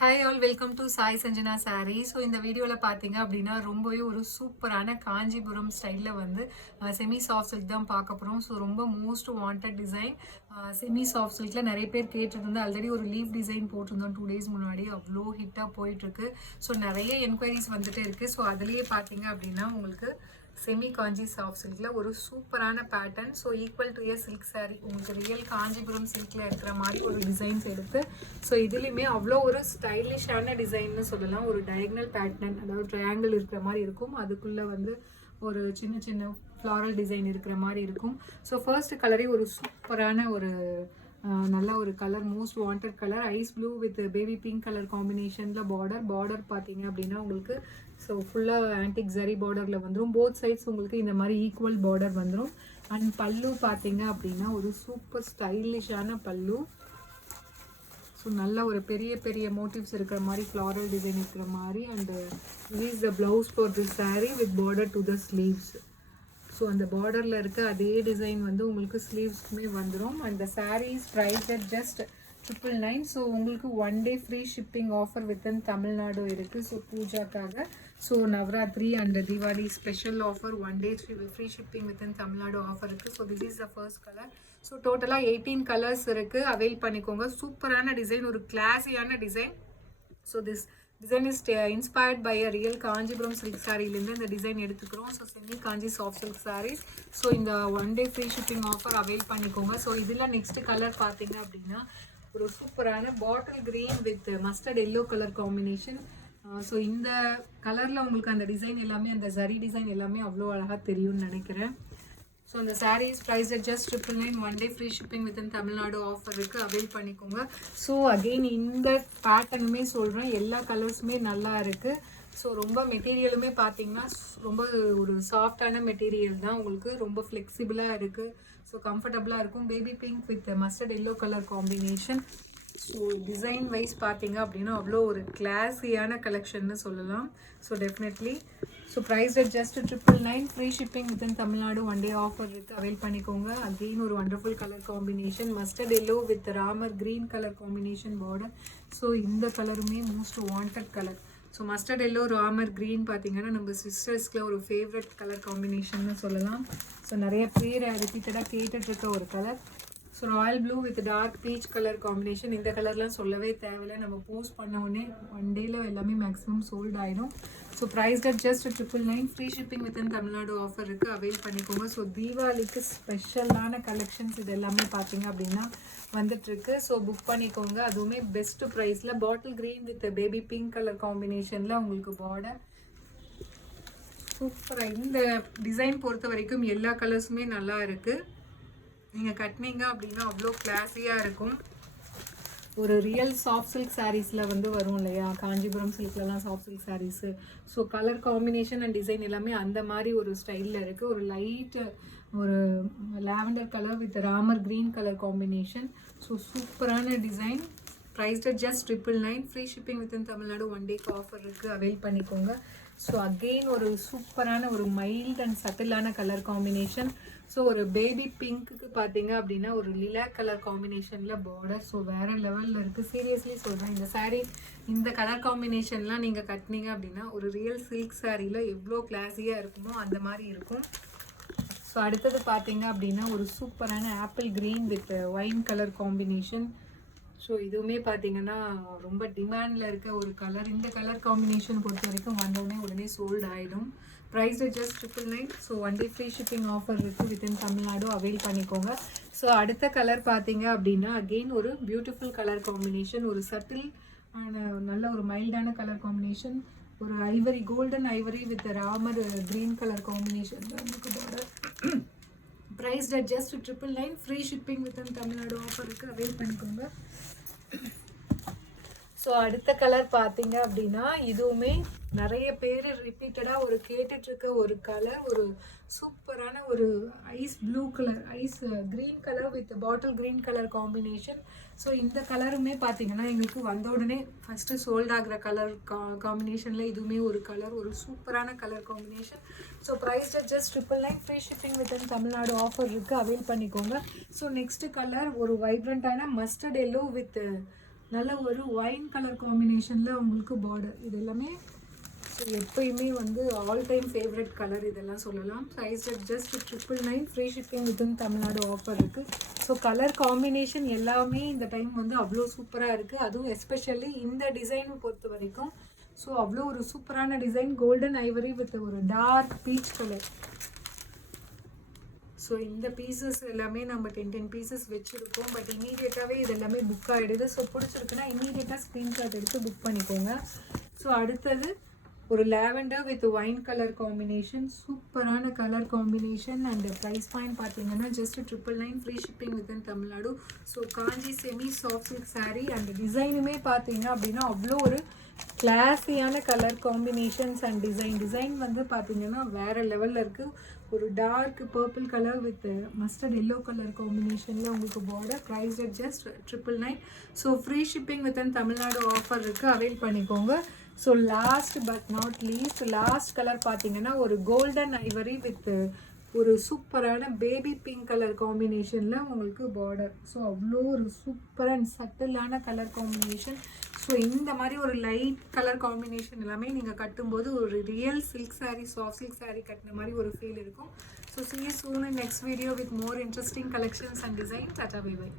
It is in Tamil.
Hi all welcome to Sai Sanjana sari. So இந்த வீடியோவில் பார்த்தீங்க அப்படின்னா ரொம்பவே ஒரு சூப்பரான காஞ்சிபுரம் ஸ்டைலில் வந்து செமி சாஃப்ட் சில்க் தான் பார்க்க போகிறோம். ஸோ ரொம்ப most wanted design semi soft சில்கில் நிறைய பேர் கேட்டுருந்தோம். ஆல்ரெடி ஒரு லீவ் டிசைன் போட்டிருந்தோம் 2 days முன்னாடி. அவ்வளோ ஹிட்டாக போயிட்டுருக்கு. ஸோ நிறைய என்கொயரிஸ் வந்துட்டு இருக்குது. ஸோ அதுலேயே பார்த்தீங்க அப்படின்னா உங்களுக்கு செமி காஞ்சி சாஃப்ட் சில்கில் ஒரு சூப்பரான pattern. So equal to silk sari உங்களுக்கு ரியல் காஞ்சிபுரம் சில்கில் இருக்கிற மாதிரி ஒரு டிசைன்ஸ் எடுத்து ஸோ இதுலேயுமே அவ்வளோ ஒரு ஸ்டைலிஷான டிசைன்னு சொல்லலாம். ஒரு டயக்னல் பேட்டர்ன், அதாவது ட்ரையாங்கிள் இருக்கிற மாதிரி இருக்கும். அதுக்குள்ளே வந்து ஒரு சின்ன சின்ன ஃப்ளாரல் டிசைன் இருக்கிற மாதிரி இருக்கும். ஸோ ஃபர்ஸ்ட் கலரே ஒரு சூப்பரான ஒரு நல்ல ஒரு colour, most wanted colour, ice blue with baby pink colour காம்பினேஷனில் பார்டர் பார்த்தீங்க அப்படின்னா உங்களுக்கு ஸோ ஃபுல்லாக ஆன்டிக் ஜரி பார்டரில் வந்துடும். போத் சைட்ஸ் உங்களுக்கு இந்த மாதிரி ஈக்குவல் பார்டர் வந்துடும். அண்ட் பல்லு பார்த்தீங்க அப்படின்னா ஒரு சூப்பர் ஸ்டைலிஷான பல்லு. ஸோ நல்ல ஒரு பெரிய பெரிய மோட்டிவ்ஸ் இருக்கிற மாதிரி, ஃப்ளாரல் டிசைன் இருக்கிற மாதிரி. And this is the blouse for this saree with border to the sleeves. So அந்த பார்டரில் இருக்க அதே டிசைன் வந்து உங்களுக்கு ஸ்லீவ்ஸ்க்குமே வந்துடும். And the sari is price at just 999. So உங்களுக்கு 1 day free shipping offer within Tamil Nadu இருக்குது. ஸோ பூஜாக்காக, so Navratri and Deepavali special offer 1 day free shipping within Tamil Nadu offer இருக்குது. So this is the first colour. So டோட்டலாக 18 கலர்ஸ் இருக்குது. அவைல் பண்ணிக்கோங்க. சூப்பரான டிசைன், ஒரு கிளாஸியான design. So this design is inspired by a real Kanchipuram silk சாரீலேருந்து இந்த டிசைன் எடுத்துக்கிறோம். So semi Kanchi soft silk saris. So இந்த 1 day free shipping offer avail பண்ணிக்கோங்க. ஸோ இதில் நெக்ஸ்ட் கலர் பார்த்தீங்க அப்படின்னா ஒரு சூப்பரான bottle green with mustard yellow colour combination. So இந்த கலரில் உங்களுக்கு அந்த டிசைன் எல்லாமே, அந்த ஜரி டிசைன் எல்லாமே அவ்வளோ அழகாக தெரியும்னு நினைக்கிறேன். ஸோ அந்த sarees price just 999. 1 day free shipping within Tamil Nadu offer இருக்குது. அவைல் பண்ணிக்கோங்க. ஸோ அகெயின் இந்த பேட்டர்னுமே சொல்கிறேன், எல்லா கலர்ஸுமே நல்லா இருக்குது. ஸோ ரொம்ப மெட்டீரியலுமே பார்த்தீங்கன்னா ரொம்ப ஒரு சாஃப்டான மெட்டீரியல் தான். உங்களுக்கு ரொம்ப ஃப்ளெக்சிபிளாக இருக்குது. ஸோ கம்ஃபர்டபுளாக இருக்கும். Baby pink with mustard yellow colour combination. So design wise பார்த்தீங்க அப்படின்னா அவ்வளோ ஒரு கிளாஸியான கலெக்ஷன்னு சொல்லலாம். So definitely so price just 999. Free shipping within Tamil Nadu 1 day offer இருக்குது. அவைல் பண்ணிக்கோங்க. அகெயின் ஒரு wonderful colour combination, mustard yellow with Ramar green colour combination border. So இந்த கலருமே most wanted colour. So mustard yellow Ramar green பார்த்தீங்கன்னா நம்ம சிஸ்டர்ஸ்க்கு ஒரு ஃபேவரட் கலர் காம்பினேஷன்னு சொல்லலாம். ஸோ நிறைய பேர் ரிப்பீட்டடாக கேட்டுட்ருக்க ஒரு colour. So royal blue with dark peach colour combination. இந்த கலர்லாம் சொல்லவே தேவையில்லை, நம்ம போஸ்ட் பண்ண உடனே 1 day எல்லாமே மேக்ஸிமம் சோல்ட் ஆகிடும். So price just 999. Free shipping within Tamil Nadu offer இருக்குது. அவைல் பண்ணிக்கோங்க. ஸோ தீபாவளிக்கு ஸ்பெஷலான கலெக்ஷன்ஸ் இது எல்லாமே பார்த்தீங்க அப்படின்னா வந்துட்டுருக்கு. ஸோ புக் பண்ணிக்கோங்க. அதுவுமே பெஸ்ட்டு ப்ரைஸில் bottle green with baby pink colour காம்பினேஷனில் உங்களுக்கு பார்டர் சூப்பராக. இந்த டிசைன் பொறுத்த வரைக்கும் எல்லா கலர்ஸுமே நல்லா இருக்குது. நீங்கள் கட்டினீங்க அப்படின்னா அவ்வளோ கிளாஸியாக இருக்கும். ஒரு ரியல் சாஃப்ட் சில்க் சாரீஸில் வந்து வரும் இல்லையா, காஞ்சிபுரம் சில்க்லலாம் soft silk saris. So colour combination and design எல்லாமே அந்த மாதிரி ஒரு ஸ்டைலில் இருக்குது. ஒரு லைட்டு ஒரு lavender colour with Ramar green colour combination. So சூப்பரான design. Price just 999. Free shipping within Tamil Nadu 1 day offer இருக்குது. அவைல் பண்ணிக்கோங்க. ஸோ அகெயின் ஒரு சூப்பரான ஒரு மைல்ட் அண்ட் சட்டிலான கலர் காம்பினேஷன். ஸோ ஒரு பேபி பிங்க்குக்கு பார்த்தீங்க அப்படின்னா ஒரு லிலா கலர் காம்பினேஷனில் பார்டர். ஸோ வேறு லெவலில் இருக்குது. சீரியஸ்லி சொல்கிறேன், இந்த சாரீ இந்த கலர் காம்பினேஷன்லாம் நீங்கள் கட்டினீங்க அப்படின்னா ஒரு ரியல் சில்க் சாரியில் எவ்வளோ கிளாஸியாக இருக்குமோ அந்த மாதிரி இருக்கும். ஸோ அடுத்தது பார்த்தீங்க அப்படின்னா ஒரு சூப்பரான apple green with wine colour combination. So இதுவுமே பார்த்தீங்கன்னா ரொம்ப டிமாண்டில் இருக்க ஒரு கலர். இந்த கலர் காம்பினேஷன் பொறுத்த வரைக்கும் வந்தோடனே உடனே சோல்ட் ஆகிடும். Price just 999. So 1 day free shipping offer இருக்குது வித்தின் தமிழ்நாடு. அவைல் பண்ணிக்கோங்க. ஸோ அடுத்த கலர் பார்த்தீங்க அப்படின்னா அகெயின் ஒரு பியூட்டிஃபுல் கலர் காம்பினேஷன், ஒரு சட்டில் நல்ல ஒரு மைல்டான கலர் காம்பினேஷன். ஒரு ivory, golden ivory with Ramar green colour combination தான் நமக்கு border. Price just 999. Free shipping within Tamil Nadu offer இருக்குது. அவைல் பண்ணிக்கோங்க. ஸோ அடுத்த கலர் பார்த்தீங்க அப்படின்னா இதுவுமே நிறைய பேர் ரிப்பீட்டடாக ஒரு கேட்டுட்ருக்க ஒரு கலர், ஒரு சூப்பரான ஒரு ice blue colour, ice green colour with bottle green colour combination. So இந்த கலருமே பார்த்தீங்கன்னா எங்களுக்கு வந்த உடனே ஃபஸ்ட்டு சோல்ட் ஆகிற கலர் காம்பினேஷனில் இதுவுமே ஒரு கலர், ஒரு சூப்பரான colour combination. So price just 999. Free shipping within Tamil Nadu offer இருக்குது. அவைல் பண்ணிக்கோங்க. ஸோ நெக்ஸ்ட்டு கலர் ஒரு வைப்ரண்ட்டான மஸ்டர்ட் எல்லோ வித் நல்ல ஒரு ஒயின் கலர் காம்பினேஷனில் உங்களுக்கு பார்டர். இது எல்லாமே ஸோ எப்பயுமே வந்து ஆல் டைம் ஃபேவரட் கலர் இதெல்லாம் சொல்லலாம். Price just 999, free shipping within Tamil Nadu offer இருக்குது. ஸோ கலர் காம்பினேஷன் எல்லாமே இந்த டைம் வந்து அவ்வளோ சூப்பராக இருக்குது. அதுவும் எஸ்பெஷலி இந்த டிசைனை பொறுத்த வரைக்கும் ஸோ அவ்வளோ ஒரு சூப்பரான டிசைன். கோல்டன் ஐவரி வித் ஒரு டார்க் பீச் கலர். ஸோ இந்த பீசஸ் எல்லாமே நம்ம 10 பீசஸ் வச்சுருக்கோம். பட் இமீடியட்டாகவே இது எல்லாமே புக் ஆகிடுது. ஸோ பிடிச்சிருக்குன்னா இமீடியட்டாக ஸ்க்ரீன்ஷாட் எடுத்து புக் பண்ணிக்கோங்க. ஸோ அடுத்தது ஒரு lavender with wine colour combination, சூப்பரான colour combination. And price point பார்த்தீங்கன்னா just 999, free shipping within Tamil Nadu. So Kanchi semi soft silk sari. And டிசைனுமே பார்த்தீங்க அப்படின்னா அவ்வளோ ஒரு கிளாஸியான கலர் காம்பினேஷன்ஸ் அண்ட் டிசைன் வந்து பார்த்தீங்கன்னா வேறு லெவலில் இருக்குது. ஒரு dark purple colour with mustard yellow colour காம்பினேஷனில் உங்களுக்கு border. Price just 999. So free shipping within Tamil Nadu offer இருக்குது, அவைல் பண்ணிக்கோங்க. So last but not least last colour பார்த்தீங்கன்னா ஒரு கோல்டன் ஐவரி வித் ஒரு சூப்பரான பேபி பிங்க் கலர் காம்பினேஷனில் உங்களுக்கு பார்டர். ஸோ அவ்வளோ ஒரு சூப்பர் அண்ட் சட்டிலான கலர் காம்பினேஷன். ஸோ இந்த மாதிரி ஒரு லைட் கலர் காம்பினேஷன் எல்லாமே நீங்கள் கட்டும்போது ஒரு real silk sari, soft silk sari கட்டின மாதிரி ஒரு ஃபீல் இருக்கும். So see you soon in next video with more interesting collections and designs. Tata, bye bye.